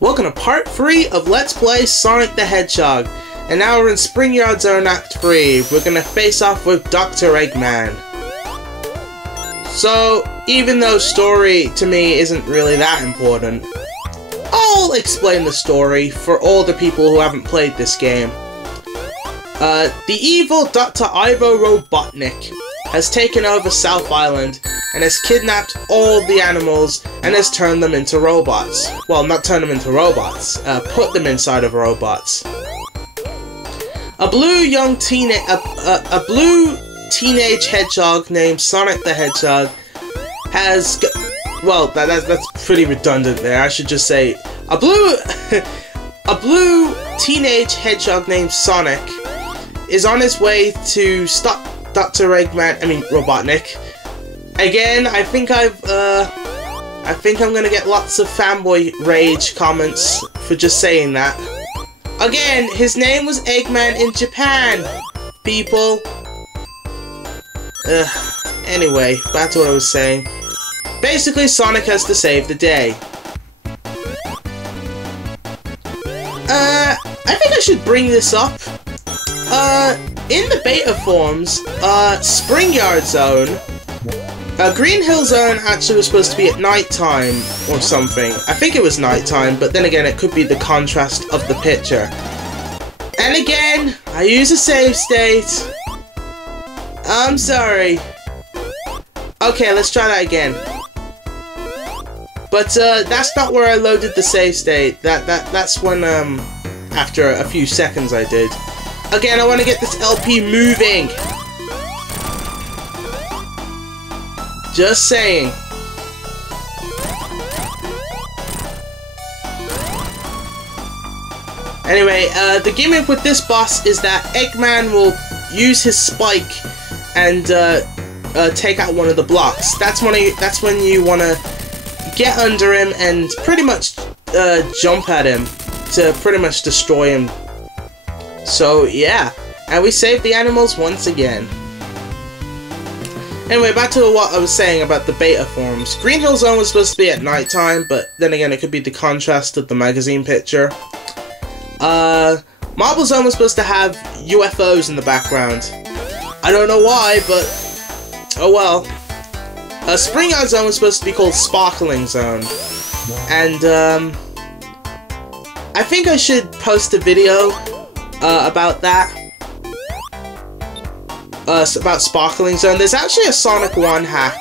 Welcome to part 3 of Let's Play Sonic the Hedgehog. And now we're in Springyard Zone Act 3. We're gonna face off with Dr. Eggman. So, even though story to me isn't really that important, I'll explain the story for all the people who haven't played this game. The evil Dr. Ivo Robotnik has taken over South Island and has kidnapped all the animals and has turned them into robots. Well, not turned them into robots, put them inside of robots. A blue teenage hedgehog named Sonic the Hedgehog has well, that's pretty redundant there. I should just say a blue teenage hedgehog named Sonic is on his way to stop Dr. Robotnik. Again, I think I'm gonna get lots of fanboy rage comments for just saying that. Again, his name was Eggman in Japan, people. Anyway, back to what I was saying. Basically, Sonic has to save the day. I think I should bring this up. In the beta forms, Springyard Zone, Green Hill Zone actually was supposed to be at nighttime or something. I think it was nighttime, but then again, it could be the contrast of the picture. And again, I use a save state. I'm sorry. Okay, let's try that again. But that's not where I loaded the save state. That's when after a few seconds I did. Again, I want to get this LP moving. Just saying. Anyway, the gimmick with this boss is that Eggman will use his spike and take out one of the blocks. That's when you want to get under him and pretty much jump at him to pretty much destroy him. So yeah, and we saved the animals once again. Anyway, back to what I was saying about the beta forms. Green Hill Zone was supposed to be at nighttime, but then again, it could be the contrast of the magazine picture. Marble Zone was supposed to have UFOs in the background. I don't know why, but oh well. Springyard Zone was supposed to be called Sparkling Zone, and I think I should post a video about that. About Sparkling Zone. There's actually a Sonic 1 hack.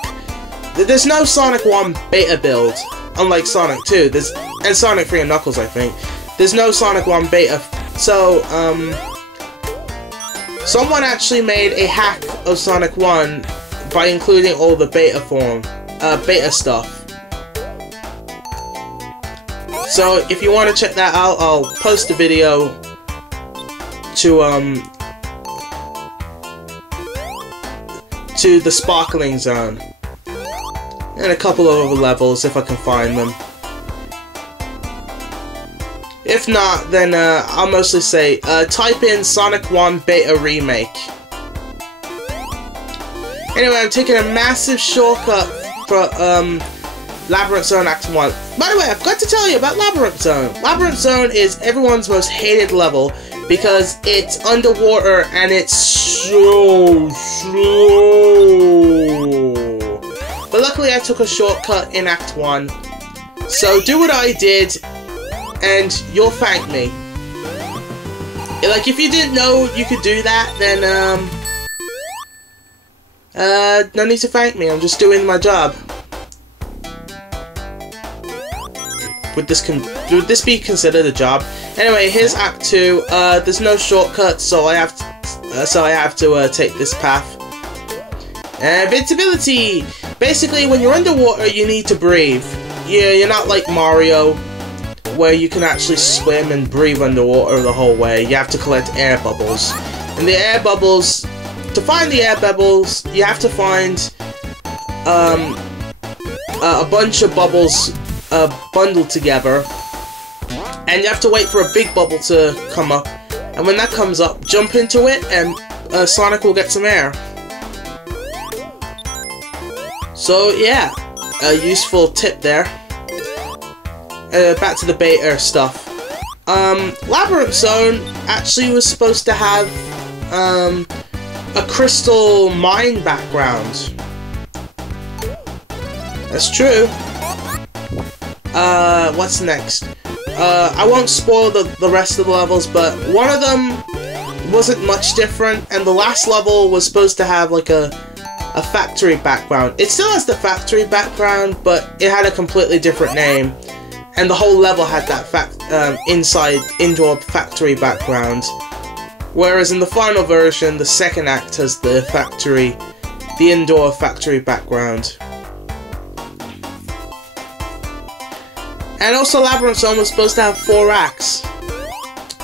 There's no Sonic 1 beta build, unlike Sonic 2. And Sonic 3 and Knuckles, I think. There's no Sonic 1 beta. So, someone actually made a hack of Sonic 1 by including all the beta stuff. So, if you want to check that out, I'll post a video to the Sparkling Zone, and a couple of other levels if I can find them. If not, then I'll mostly say type in Sonic 1 Beta Remake. Anyway, I'm taking a massive shortcut for Labyrinth Zone Act 1. By the way, I've got to tell you about Labyrinth Zone. Labyrinth Zone is everyone's most hated level because it's underwater and it's so slow. But luckily I took a shortcut in Act 1. So do what I did and you'll thank me. Like, if you didn't know you could do that, then no need to thank me. I'm just doing my job. Would this be considered a job? Anyway, here's Act 2. There's no shortcut, so I have to take this path. Invincibility. Basically, when you're underwater, you need to breathe. You're not like Mario, where you can actually swim and breathe underwater the whole way. You have to collect air bubbles, and the air bubbles. To find the air bubbles, you have to find a bunch of bubbles bundled together, and you have to wait for a big bubble to come up, and when that comes up, jump into it and Sonic will get some air. So yeah, a useful tip there. back to the beta stuff. Labyrinth Zone actually was supposed to have a crystal mine background. That's true. What's next? I won't spoil the rest of the levels, but one of them wasn't much different, and the last level was supposed to have like a factory background. It still has the factory background, but it had a completely different name, and the whole level had that indoor factory background. Whereas in the final version, the second act has the indoor factory background. And also, Labyrinth Zone was supposed to have 4 acts.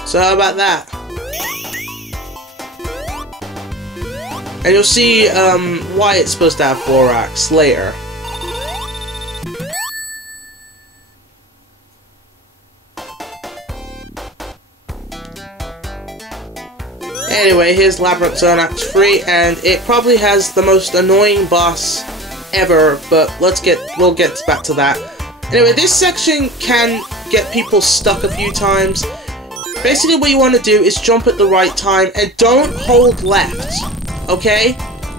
So how about that? And you'll see why it's supposed to have 4 acts later. Anyway, here's Labyrinth Zone Act 3, and it probably has the most annoying boss ever, but we'll get back to that. Anyway, this section can get people stuck a few times. Basically what you want to do is jump at the right time and don't hold left, okay?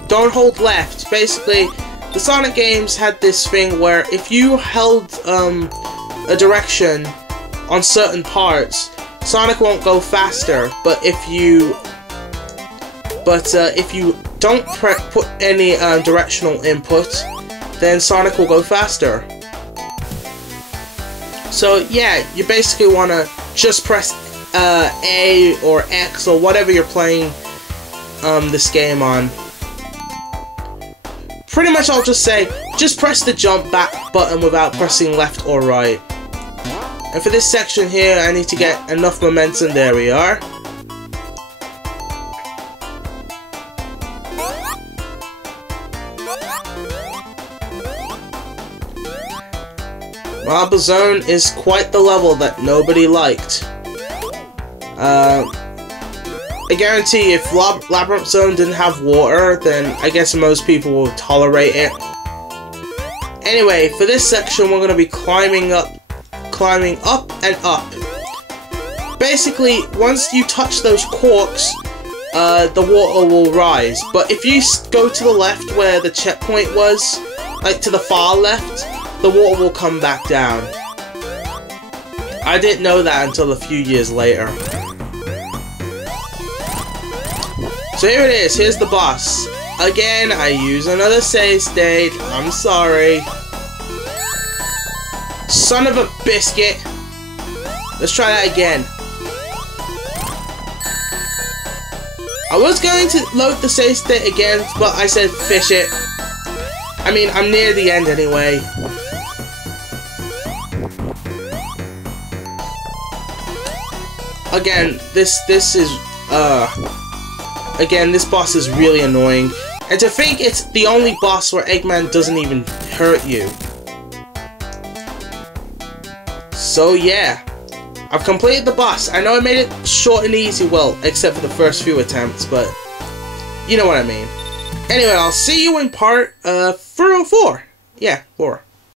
Don't hold left. Basically, the Sonic games had this thing where if you held a direction on certain parts, Sonic won't go faster, but if you don't put any directional input, then Sonic will go faster. So yeah, you basically want to just press A or X or whatever you're playing this game on. Pretty much I'll just say, just press the jump back button without pressing left or right. And for this section here, I need to get enough momentum. There we are. Labyrinth Zone is quite the level that nobody liked. I guarantee if Labyrinth Zone didn't have water, then I guess most people will tolerate it. Anyway, for this section we're going to be climbing up and up. Basically, once you touch those corks, the water will rise. But if you go to the left where the checkpoint was, like to the far left, the water will come back down. I didn't know that until a few years later. So here it is, here's the boss. Again, I use another save state, I'm sorry. Son of a biscuit. Let's try that again. I was going to load the save state again, but I said fish it. I mean, I'm near the end anyway. Again, this boss is really annoying. And to think it's the only boss where Eggman doesn't even hurt you. So yeah, I've completed the boss. I know I made it short and easy, well, except for the first few attempts, but you know what I mean. Anyway, I'll see you in part 404. Yeah, 4.